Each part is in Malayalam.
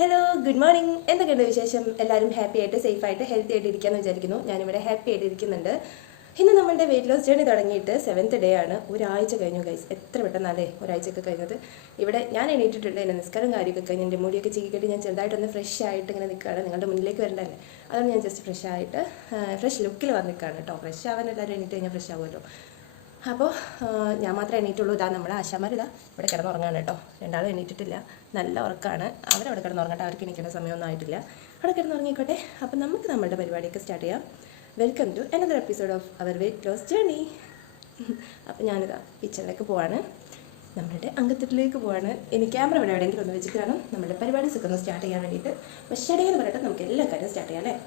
Hello good morning. എന്തൊക്കെയുണ്ട് വിശേഷം? എല്ലാവരും ഹാപ്പി ആയിട്ട് സേഫ് ആയിട്ട് ഹെൽത്തി ആയിട്ട് ഇരിക്കാമെന്ന് വിചാരിക്കുന്നു. ഞാനിവിടെ ഹാപ്പി ആയിട്ട് ഇരിക്കുന്നുണ്ട്. ഇന്ന് നമ്മളുടെ വെയിറ്റ് ലോസ് ജേർണി തുടങ്ങിയിട്ട് 7th ഡേ ആണ്. ഒരാഴ്ച കഴിഞ്ഞു ഗൈസ്. എത്ര പെട്ടെന്നല്ലേ ഒരാഴ്ചയൊക്കെ കഴിഞ്ഞത്. ഇവിടെ ഞാൻ എണീറ്റിട്ടുണ്ട്. എൻ്റെ നിസ്കാരം കാര്യമൊക്കെ കഴിഞ്ഞ് എൻ്റെ മുടിയൊക്കെ ചീകിക്കെട്ടി ഞാൻ ചെറുതായിട്ടൊന്ന് ഫ്രഷ് ആയിട്ട് ഇങ്ങനെ നിൽക്കുകയാണ്. നിങ്ങളുടെ മുന്നിലേക്ക് വരണ്ടല്ലേ, അതുകൊണ്ട് ഞാൻ ജസ്റ്റ് ഫ്രഷ് ആയിട്ട് ഫ്രഷ് ലുക്കിൽ വന്ന് നിൽക്കുകയാണ് കേട്ടോ. ഫ്രഷ് ആവാൻ എല്ലാവരും എണീറ്റ് കഴിഞ്ഞാൽ ഫ്രഷ് ആവുമല്ലോ. അപ്പോൾ ഞാൻ മാത്രമേ എണീറ്റുള്ളൂ. ഇതാ നമ്മുടെ ആശാമാർ ഇവിടെ കിടന്നുറങ്ങാണ് കേട്ടോ. രണ്ടാളും എണീറ്റിട്ടില്ല, നല്ല ഉറക്കമാണ്. അവരവിടെ കിടന്നുറങ്ങട്ടെ, അവർക്ക് എണീക്കേണ്ട സമയമൊന്നും ആയിട്ടില്ല. അവിടെ കിടന്നുറങ്ങിക്കോട്ടെ. അപ്പോൾ നമുക്ക് നമ്മളുടെ പരിപാടിയൊക്കെ സ്റ്റാർട്ട് ചെയ്യാം. Welcome to another episode of our weight loss journey. അപ്പോൾ ഞാനിതാ കിച്ചണിലേക്ക് പോവാണ്, നമ്മളുടെ അംഗത്തിലേക്ക് പോവാണ്. ഇനി ക്യാമറ ഇവിടെ എവിടെയെങ്കിലും ഒന്ന് വെച്ചിട്ട് വേണം നമ്മുടെ പരിപാടീസൊക്കെ ഒന്ന് സ്റ്റാർട്ട് ചെയ്യാൻ വേണ്ടിയിട്ട്. അപ്പോൾ ഷടയെന്ന് പറയട്ടെ, നമുക്ക് എല്ലാ കാര്യം സ്റ്റാർട്ട് ചെയ്യാം അല്ലേ.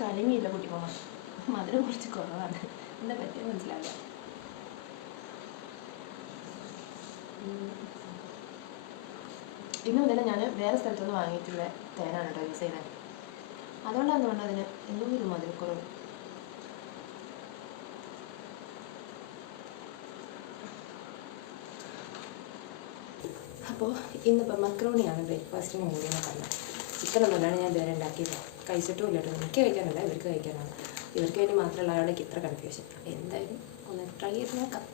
കലങ്ങിയില്ല കുട്ടി പോകാൻ, മധുരം കുറച്ച് കുറവാണ്. എന്താ പറ്റിയത് മനസ്സിലാവില്ല. ഇന്ന് മുതൽ ഞാൻ വേറെ സ്ഥലത്തുനിന്ന് വാങ്ങിയിട്ടുള്ള തേനാണ് കേട്ടോ യൂസ് ചെയ്യുന്നത്. അതുകൊണ്ടാണ് തോന്നുന്നത് അതിന് എന്തോ ഒരു മധുരക്കുറവ്. അപ്പോൾ ഇന്നിപ്പോൾ മക്രോണിയാണ് ബ്രേക്ക്ഫാസ്റ്റിന് വേണ്ടിയെന്ന് പറഞ്ഞത്. ചിക്കനൊന്നുമല്ലാണ് ഞാൻ ഇതുവരെ ഉണ്ടാക്കിയത്. കഴിച്ചിട്ടും ഇല്ല കേട്ടോ. എനിക്ക് കഴിക്കാനല്ല, ഇവർക്ക് കഴിക്കാനാണ്. ഇവർക്ക് വേണ്ടി മാത്രമുള്ള അയാളേക്ക് ഇത്ര കൺഫ്യൂഷൻ. എന്തായാലും ഒന്ന് ട്രൈ ചെയ്ത് നോക്കാം.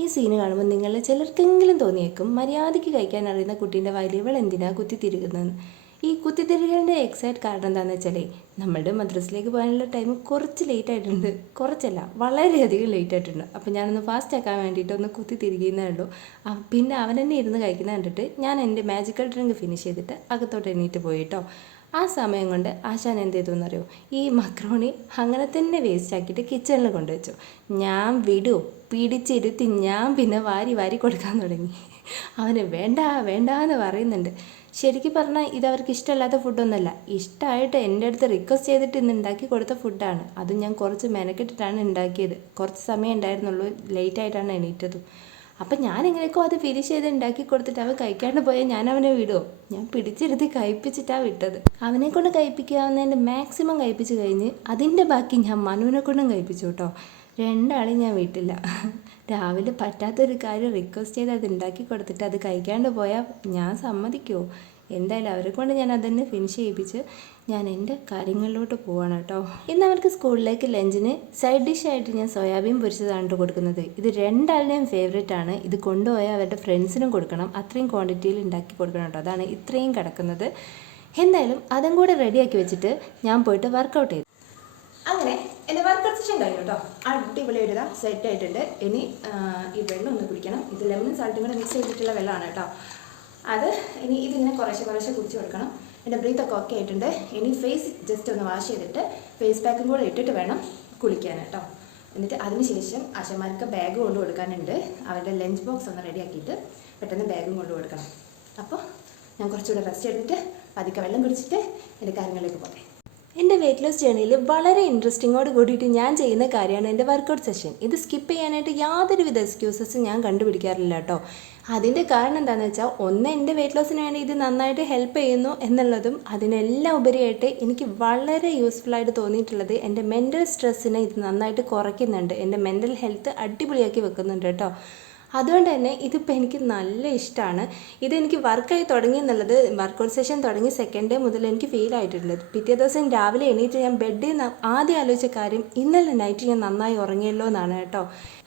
ഈ സീന് കാണുമ്പോൾ നിങ്ങൾ ചിലർക്കെങ്കിലും തോന്നിയേക്കും, മര്യാദയ്ക്ക് കഴിക്കാൻ അറിയുന്ന കുട്ടീൻ്റെ വായിൽ ഇവൾ എന്തിനാണ് കുത്തിത്തിരിക്കുന്നതെന്ന്. ഈ കുത്തിത്തിരികളുടെ എക്സാക്ട് കാരണം എന്താണെന്ന് വെച്ചാൽ, നമ്മളുടെ മദ്രസയിലേക്ക് പോകാനുള്ള ടൈം കുറച്ച് ലേറ്റ് ആയിട്ടുണ്ട്. കുറച്ചല്ല, വളരെയധികം ലേറ്റ് ആയിട്ടുണ്ട്. അപ്പോൾ ഞാനൊന്ന് ഫാസ്റ്റ് ആക്കാൻ വേണ്ടിയിട്ട് ഒന്ന് കുത്തിത്തിരിക്കുന്നേ ഉള്ളൂ. പിന്നെ അവൻ തന്നെ ഇരുന്ന് കഴിക്കുന്ന കണ്ടിട്ട് ഞാൻ എൻ്റെ മാജിക്കൽ ഡ്രിങ്ക് ഫിനിഷ് ചെയ്തിട്ട് അകത്തോട്ട് എണീറ്റ് പോയിട്ടോ. ആ സമയം കൊണ്ട് ആശാൻ എന്ത് ചെയ്തു എന്നറിയോ, ഈ മക്രോണി അങ്ങനെ തന്നെ വേസ്റ്റ് ആക്കിയിട്ട് കിച്ചണിൽ കൊണ്ടുവച്ചു. ഞാൻ വിടുമോ, പിടിച്ചിരുത്തി ഞാൻ പിന്നെ വാരി വാരി കൊടുക്കാൻ തുടങ്ങി. അവന് വേണ്ട വേണ്ട എന്ന് പറയുന്നുണ്ട്. ശരിക്കും പറഞ്ഞാൽ ഇതവർക്ക് ഇഷ്ടമല്ലാത്ത ഫുഡൊന്നുമല്ല, ഇഷ്ടമായിട്ട് എൻ്റെ അടുത്ത് റിക്വസ്റ്റ് ചെയ്തിട്ട് ഇന്ന് ഉണ്ടാക്കി കൊടുത്ത ഫുഡാണ്. അതും ഞാൻ കുറച്ച് മെനക്കെട്ടിട്ടാണ് ഉണ്ടാക്കിയത്. കുറച്ച് സമയം ഉണ്ടായിരുന്നുള്ളൂ, ലേറ്റായിട്ടാണ് എണീറ്റതും. അപ്പം ഞാൻ എങ്ങനെയൊക്കെ അത് ഫിനിഷ് ചെയ്ത് ഉണ്ടാക്കി കൊടുത്തിട്ട് അവൻ കഴിക്കാണ്ട് പോയാൽ ഞാൻ അവനെ വിടുമോ? ഞാൻ പിടിച്ചിരുത്തി കഴിപ്പിച്ചിട്ടാണ് വിട്ടത്. അവനെ കൊണ്ട് കഴിപ്പിക്കാവുന്നതിൻ്റെ മാക്സിമം കഴിപ്പിച്ച് കഴിഞ്ഞ് അതിൻ്റെ ബാക്കി ഞാൻ മനുവിനെ കൊണ്ടും കഴിപ്പിച്ചു കേട്ടോ. രണ്ടാളും ഞാൻ വീട്ടില്ല. രാവിലെ പറ്റാത്തൊരു കാര്യം റിക്വസ്റ്റ് ചെയ്ത് അത് ഉണ്ടാക്കി കൊടുത്തിട്ട് അത് കഴിക്കാണ്ട് പോയാൽ ഞാൻ സമ്മതിക്കുമോ? എന്തായാലും അവരെ കൊണ്ട് ഞാൻ അതന്നെ ഫിനിഷ് ചെയ്യിപ്പിച്ച് ഞാൻ എൻ്റെ കാര്യങ്ങളിലോട്ട് പോവാണ് കേട്ടോ. ഇന്ന് അവർക്ക് സ്കൂളിലേക്ക് ലഞ്ചിന് സൈഡ് ഡിഷായിട്ട് ഞാൻ സോയാബീൻ പൊരിച്ചതാണ് കൊടുക്കുന്നത്. ഇത് രണ്ടാളുടെയും ഫേവറേറ്റ് ആണ്. ഇത് കൊണ്ടുപോയാൽ അവരുടെ ഫ്രണ്ട്സിനും കൊടുക്കണം, അത്രയും ക്വാണ്ടിറ്റിയിൽ ഉണ്ടാക്കി കൊടുക്കണം കേട്ടോ. അതാണ് ഇത്രയും കിടക്കുന്നത്. എന്തായാലും അതും കൂടെ റെഡിയാക്കി വെച്ചിട്ട് ഞാൻ പോയിട്ട് വർക്കൗട്ട് ചെയ്തു. അങ്ങനെ എൻ്റെ വർക്കൗട്ട് സെഷൻ കഴിഞ്ഞു കേട്ടോ. അടിപൊളിയായിട്ട് സെറ്റ് ആയിട്ടുണ്ട്. ഇനി ഈ വെള്ളം ഒന്ന് കുടിക്കണം. ഇത് ലെമൺ സാൾട്ടും കൂടെ മിക്സ് ചെയ്തിട്ടുള്ള വെള്ളമാണ് കേട്ടോ. അത് ഇനി ഇതിങ്ങനെ കുറേശ്ശെ കുടിച്ച് കൊടുക്കണം. എൻ്റെ ബ്രീത്തൊക്കെ ഓക്കെ ആയിട്ടുണ്ട്. ഇനി ഫേസ് ജസ്റ്റ് ഒന്ന് വാഷ് ചെയ്തിട്ട് ഫേസ് പാക്കും കൂടെ ഇട്ടിട്ട് വേണം കുളിക്കാൻ കേട്ടോ. എന്നിട്ട് അതിനുശേഷം ആശമാർക്ക് ബാഗ് കൊണ്ട് കൊടുക്കാനുണ്ട്. അവരുടെ ലഞ്ച് ബോക്സ് ഒന്ന് റെഡിയാക്കിയിട്ട് പെട്ടെന്ന് ബാഗും കൊണ്ട് കൊടുക്കണം. അപ്പോൾ ഞാൻ കുറച്ചുകൂടെ റെസ്റ്റ് എടുത്തിട്ട് പതുക്കെ വെള്ളം കുടിച്ചിട്ട് എൻ്റെ കാര്യങ്ങളിലേക്ക് പോകട്ടെ. എൻ്റെ വെയിറ്റ് ലോസ് ജേർണിയിൽ വളരെ ഇൻട്രസ്റ്റിങ്ങോട് കൂടിയിട്ട് ഞാൻ ചെയ്യുന്ന കാര്യമാണ് എൻ്റെ വർക്കൗട്ട് സെഷൻ. ഇത് സ്കിപ്പ് ചെയ്യാനായിട്ട് യാതൊരുവിധ എക്സ്ക്യൂസസ് ഞാൻ കണ്ടുപിടിക്കാറില്ല കേട്ടോ. അതിൻ്റെ കാരണം എന്താണെന്ന് വെച്ചാൽ, ഒന്ന് എൻ്റെ വെയിറ്റ് ലോസിന് വേണ്ടി ഇത് നന്നായിട്ട് ഹെൽപ്പ് ചെയ്യുന്നു എന്നുള്ളതും, അതിനെല്ലാം ഉപരിയായിട്ട് എനിക്ക് വളരെ യൂസ്ഫുള്ളായിട്ട് തോന്നിയിട്ടുള്ളത് എൻ്റെ മെൻ്റൽ സ്ട്രെസ്സിനെ ഇത് നന്നായിട്ട് കുറയ്ക്കുന്നുണ്ട്. എൻ്റെ മെൻ്റൽ ഹെൽത്ത് അടിപൊളിയാക്കി വെക്കുന്നുണ്ട് കേട്ടോ. അതുകൊണ്ട് തന്നെ ഇതിപ്പോൾ എനിക്ക് നല്ല ഇഷ്ടമാണ്. ഇതെനിക്ക് വർക്കായി തുടങ്ങി എന്നുള്ളത് വർക്കൗട്ട് സെഷൻ തുടങ്ങി 2nd ഡേ മുതൽ എനിക്ക് ഫീൽ ആയിട്ടുണ്ട്. പിറ്റേ ദിവസം രാവിലെ എണീറ്റ് ഞാൻ ബെഡിൽ നിന്ന് ആദ്യം ആലോചിച്ച കാര്യം ഇന്നലെ നൈറ്റ് ഞാൻ നന്നായി ഉറങ്ങിയല്ലോ എന്നാണ് കേട്ടോ.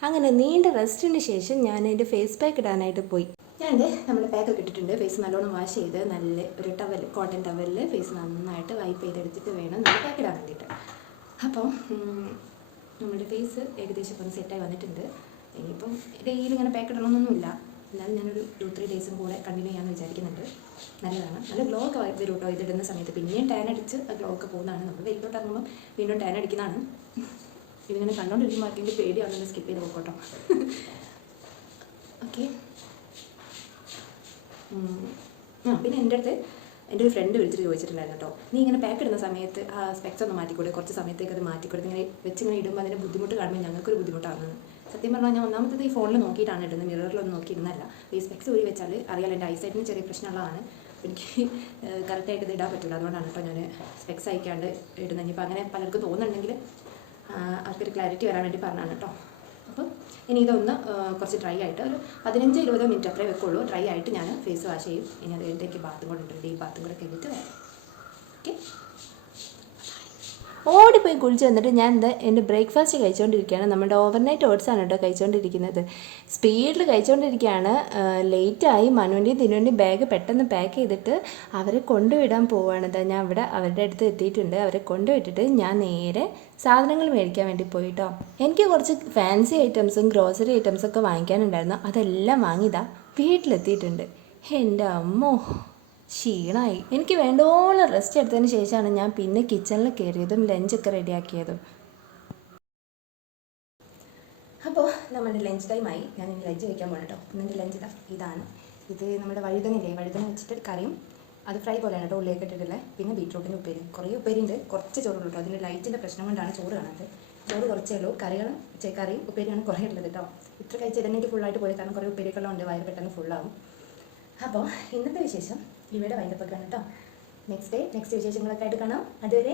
അങ്ങനെ നീണ്ട റെസ്റ്റിന് ശേഷം ഞാൻ എൻ്റെ ഫേസ് പാക്ക് ഇടാനായിട്ട് പോയി. ഞാൻ നമ്മുടെ പാക്കൊക്കെ ഇട്ടിട്ടുണ്ട്. ഫേസ് നല്ലോണം വാഷ് ചെയ്ത് നല്ല ഒരു ടവൽ, കോട്ടൺ ടവലിൽ ഫേസ് നന്നായിട്ട് വൈപ്പ് ചെയ്തെടുത്തിട്ട് വേണം നമ്മൾ പാക്ക് ഇടാൻ വേണ്ടിയിട്ട്. അപ്പം നമ്മുടെ ഫേസ് ഏകദേശം ഇപ്പം സെറ്റായി വന്നിട്ടുണ്ട്. ഇനിയിപ്പം ഡെയിലി ഇങ്ങനെ പാക്ക് ഇടണമെന്നൊന്നുമില്ല. എന്നാലും ഞാനൊരു 2-3 ഡേയ്സും കൂടെ കണ്ടിന്യൂ ചെയ്യാമെന്ന് വിചാരിക്കുന്നുണ്ട്. നല്ലതാണ്, നല്ല ഗ്ലോ ഒക്കെ വരും കേട്ടോ ഇതിടുന്ന സമയത്ത്. പിന്നെയും ടാൻ അടിച്ച് ആ ഗ്ലോ ഒക്കെ പോകുന്നതാണ്. നമ്മൾ വെയിലോട്ട് ഇറങ്ങുമ്പോൾ വീണ്ടും ടാൻ അടിക്കുന്നതാണ്. ഇതിങ്ങനെ കണ്ടുകൊണ്ടിരിക്കുമ്പോൾ ആർക്കെങ്കിലും പേടിയാവുന്നത് സ്കിപ്പ് ചെയ്ത് പോകട്ടോ. ഓക്കെ. പിന്നെ എൻ്റെ അടുത്ത് എൻ്റെ ഒരു ഫ്രണ്ട് വിളിച്ചിട്ട് ചോദിച്ചിട്ടുണ്ടായിരുന്നു കേട്ടോ, നീ ഇങ്ങനെ പാക്ക് ഇടുന്ന സമയത്ത് ആ സ്പെക്സ് ഒന്ന് മാറ്റിക്കൂടെ, കുറച്ച് സമയത്തേക്ക് അത് മാറ്റിക്കൂടെ, ഇങ്ങനെ വെച്ചിങ്ങനെ ഇടുമ്പോൾ അതിൻ്റെ ബുദ്ധിമുട്ട് കാണുമ്പോൾ ഞങ്ങൾക്കൊരു ബുദ്ധിമുട്ടാകുന്നത്. സത്യം പറഞ്ഞാൽ ഞാൻ ഒന്നാമത്തത് ഈ ഫോണിൽ നോക്കിയിട്ടാണ് ഇടുന്നത്, മിററിലൊന്നും നോക്കിയിരുന്നല്ല. ഈ സ്പെക്സ് ഊരി വെച്ചാൽ അറിയാലോ, എൻ്റെ ഐസൈറ്റിന് ചെറിയ പ്രശ്നമുള്ളതാണ്. എനിക്ക് കറക്റ്റായിട്ട് ഇത് ഇടാൻ പറ്റില്ല. അതുകൊണ്ടാണ് കേട്ടോ ഞാൻ സ്പെക്സ് അയക്കാണ്ട് ഇടുന്നത്. ഇനിയിപ്പോൾ അങ്ങനെ പലർക്കും തോന്നുന്നുണ്ടെങ്കിൽ അവർക്കൊരു ക്ലാരിറ്റി വരാൻ വേണ്ടി പറഞ്ഞാണ് കേട്ടോ. അപ്പം ഇനി ഇതൊന്ന് കുറച്ച് ഡ്രൈ ആയിട്ട് ഒരു 15-20 മിനിറ്റ് അത്രേ വെക്കുള്ളൂ. ഡ്രൈ ആയിട്ട് ഞാൻ ഫേസ് വാഷ് ചെയ്യും. ഇനി അത് കഴിഞ്ഞിട്ട് ബാത്തും കൂടെ ഉണ്ട്, ഈ ബാത്തും കൂടെ കഴിഞ്ഞിട്ട് വരാം. ഓക്കെ. ഓടിപ്പോയി കുളിച്ച് വന്നിട്ട് ഞാൻ എന്താ എൻ്റെ ബ്രേക്ക്ഫാസ്റ്റ് കഴിച്ചുകൊണ്ടിരിക്കുകയാണ്. നമ്മുടെ ഓവർനൈറ്റ് ഓട്സാണ് കേട്ടോ കഴിച്ചുകൊണ്ടിരിക്കുന്നത്. സ്പീഡിൽ കഴിച്ചുകൊണ്ടിരിക്കുകയാണ്. ലേറ്റായി. മനുവിൻ്റെയും തിന്നുവിൻ്റെയും ബാഗ് പെട്ടെന്ന് പാക്ക് ചെയ്തിട്ട് അവരെ കൊണ്ടുവിടാൻ പോവുകയാണ്. ഞാൻ ഇവിടെ അവരുടെ അടുത്ത് എത്തിയിട്ടുണ്ട്. അവരെ കൊണ്ടുവിട്ടിട്ട് ഞാൻ നേരെ സാധനങ്ങൾ മേടിക്കാൻ വേണ്ടി പോയിട്ടോ. എനിക്ക് കുറച്ച് ഫാൻസി ഐറ്റംസും ഗ്രോസറി ഐറ്റംസൊക്കെ വാങ്ങിക്കാനുണ്ടായിരുന്നു. അതെല്ലാം വാങ്ങിയതാ വീട്ടിലെത്തിയിട്ടുണ്ട്. എൻ്റെ അമ്മോ, ക്ഷീണമായി. എനിക്ക് വേണ്ടോളം റെസ്റ്റ് എടുത്തതിന് ശേഷമാണ് ഞാൻ പിന്നെ കിച്ചണിൽ കയറിയതും ലഞ്ചൊക്കെ റെഡിയാക്കിയതും. അപ്പോൾ നമ്മുടെ ലഞ്ച് ടൈമായി. ഞാൻ ഇനി ലഞ്ച് കഴിക്കാൻ പോകണം കേട്ടോ. ഇന്നെൻ്റെ ലഞ്ച് ഇതാണ്. ഇത് നമ്മുടെ വഴുതന വെച്ചിട്ട് കറിയും, അത് ഫ്രൈ പോലെയാണ് കേട്ടോ, ഉള്ളിലേക്ക് ഇട്ടിട്ടുള്ളത്. പിന്നെ ബീറ്റ്റൂട്ടിൻ്റെ ഉപ്പേരി, കുറേ ഉപ്പേരിയുണ്ട്, കുറച്ച് ചോറുള്ളൂ കേട്ടോ. അതിൻ്റെ ലൈറ്റിൻ്റെ പ്രശ്നം കൊണ്ടാണ് ചോറ് കാണാത്തത്. ചോറ് കുറച്ചേ ഉള്ളൂ. കറിയും ഉപ്പേരിയാണ് കുറേ ഉള്ളത് കേട്ടോ. ഇത്ര കഴിച്ചാൽ തന്നെ എനിക്ക് ഫുള്ളായിട്ട് പോയി, കാരണം കുറേ ഉപ്പേരികളുണ്ട്, വയറ് പെട്ടെന്ന് ഫുള്ളാവും. അപ്പോൾ ഇന്നത്തെ വിശേഷം ഇവിടെ വൈൻഡപ്പൊക്കെയാണ് കേട്ടോ. നെക്സ്റ്റ് വിശേഷങ്ങളൊക്കെ ആയിട്ട് കാണാം. അതുവരെ